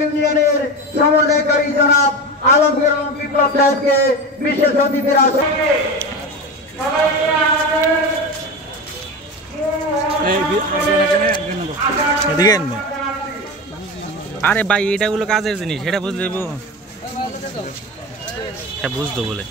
ইউনিয়নের সমন্বয়কারী জনাব আলমগীর বিপ্লব সাহেবকে বিশেষ অতিথির আসনে আরে ভাই এটা গুলো কাজের জিনিস এটা বুঝলে বুঝতো বলে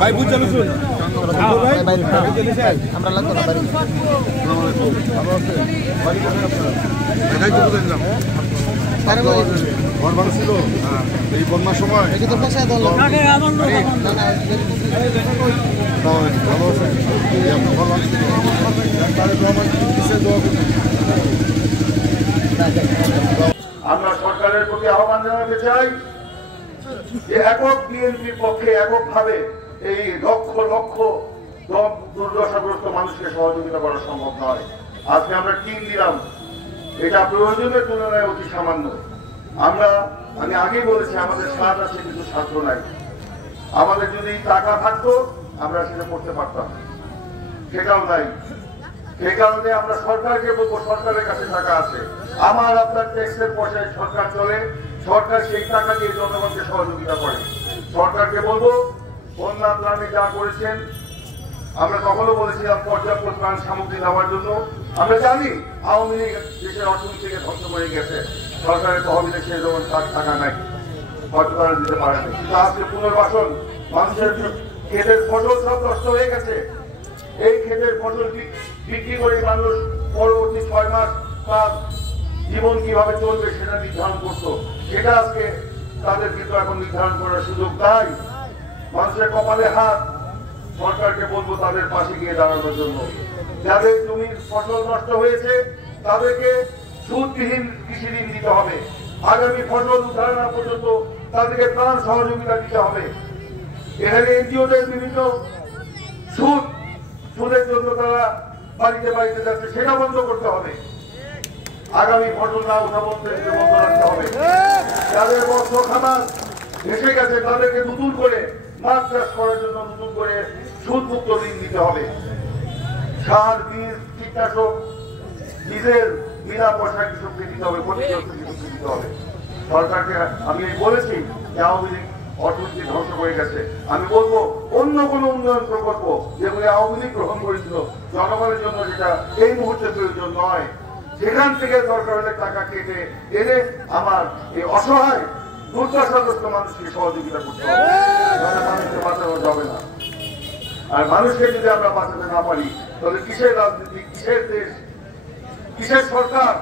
ভাই বুঝ চলো শুন আমরা লাগতো না বাড়ি ঘর ভালো ছিল এই বন্যার সময় আমরা সরকারের প্রতি আহ্বান জানাতে চাই যে একক বিএনপির পক্ষে এককভাবে এই লক্ষ লক্ষ দুর্দশাগ্রস্ত মানুষকে সহযোগিতা করা সম্ভব নয়। আজকে আমরা টিম দিলাম, এটা প্রয়োজনের তুলনায় অতি সামান্য। আমি আগে বলেছি আমাদের স্বাদ আছে কিন্তু ছাত্র নাই। আমাদের যদি টাকা থাকতো আমরা সেটা করতে পারতাম, সেটাও নাই। সে কারণে আমরা সরকারকে বলবো সরকারের কাছে টাকা আছে, আমার আপনার ট্যাক্সের পয়সায় সরকার চলে, সরকার সেই টাকা দিয়ে জনগণকে সহযোগিতা করে। সরকারকে বলবো বন্যা ত্রাণে যা করেছেন, আমরা কখনো বলেছিলাম পর্যাপ্ত ত্রাণ সামগ্রী দেওয়ার জন্য। আমরা জানি আওয়ামী লীগ দেশের অর্থনীতি থেকে ধ্বংস করে গেছে, সরকারের তহবিলে সেই রকম টাকা নাই, হয়তো তারা দিতে পারেনি। আজকে পুনর্বাসন, মানুষের ক্ষেতের ফসল সব নষ্ট হয়ে গেছে, এই ক্ষেতের ফসল বিক্রি করে মানুষ পরবর্তী 6 মাস তার জীবন কিভাবে চলবে সেটা নির্ধারণ করতো, সেটা আজকে তাদের কিন্তু এখন নির্ধারণ করার সুযোগ নাই। মানুষের কপালে হাত, সরকারকে বলবো তাদের পাশে গিয়ে দাঁড়ানোর জন্য। যাদের জমির ফসল নষ্ট হয়েছে তাদেরকে সুদবিহীন কৃষি ঋণ দিতে হবে, আগামী ফসল উদ্ধার না পর্যন্ত তাদেরকে ত্রাণ সহযোগিতা দিতে হবে। এখানে এনজিওদের বিভিন্ন সুদের জন্য তারা বাড়িতে বাড়িতে যাচ্ছে, সেটা বন্ধ করতে হবে। আগামী ফসল না ওঠা বন্ধ রাখতে হবে। যাদের মৎস্য খামার ভেসে গেছে তাদেরকে নতুন করে মাছ চাষ করার জন্য নতুন করে সুদমুক্ত ঋণ দিতে হবে। সার, বীজ, কীটনাশক, বীজের বিনা পয়সায় কৃষককে দিতে হবে, ক্ষতিগ্রস্ত কৃষককে দিতে হবে। সরকারকে আমি বলেছি যে আওয়ামী লীগ অর্থনীতি ধ্বংস করে গেছে, আমি বলবো অন্য কোন উন্নয়ন প্রকল্প যেগুলি আওয়ামী লীগ গ্রহণ করেছিল জনগণের জন্য যেটা এই মুহূর্তে প্রয়োজন নয়, সেখান থেকে দরকার হলে টাকা কেটে এনে আমার এই অসহায় দুর্দশাগ্রস্ত মানুষকে সহযোগিতা করতে হবে। মানুষকে বাঁচানো যাবে না। আর মানুষকে যদি আমরা বাঁচাতে না পারি তাহলে কিসের রাজনীতি, কিসের দেশ, কিসের সরকার?